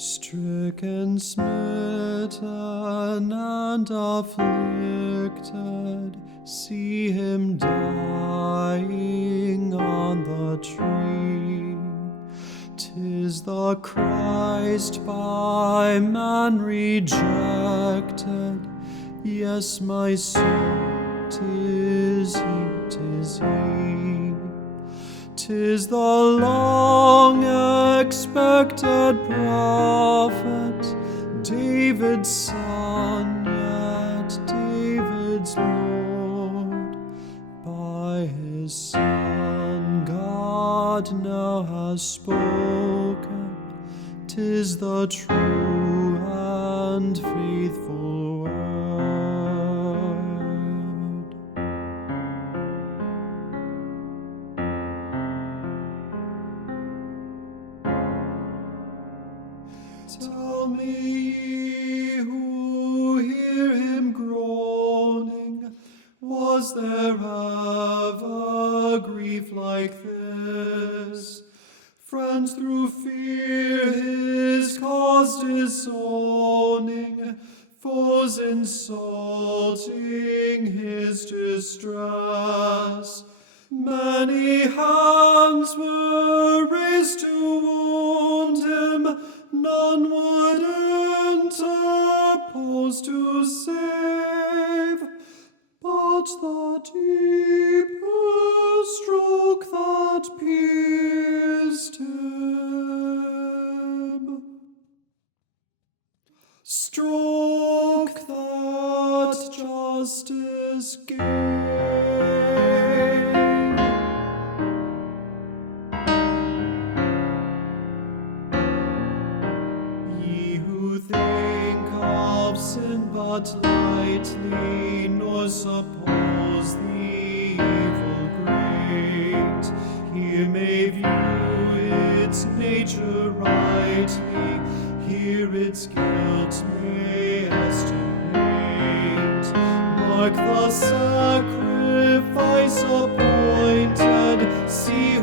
Stricken, smitten, and afflicted, see him dying on the tree. 'Tis the Christ by man rejected, yes, my soul, 'tis he, 'tis he. 'Tis the long-expected prophet, David's son, yet David's Lord. By his Son God now has spoken, 'tis the true and faithful word. Tell me, ye who hear him groaning, was there ever grief like this? Friends through fear his cause disowning, foes insulting his distress. Many hands were raised to wound him, none would interpose to save, but the deepest stroke that pierced him, stroke that justice gave. Think of sin but lightly, nor suppose the evil great. Here may view its nature rightly, here its guilt may estimate. Mark the sacrifice appointed, see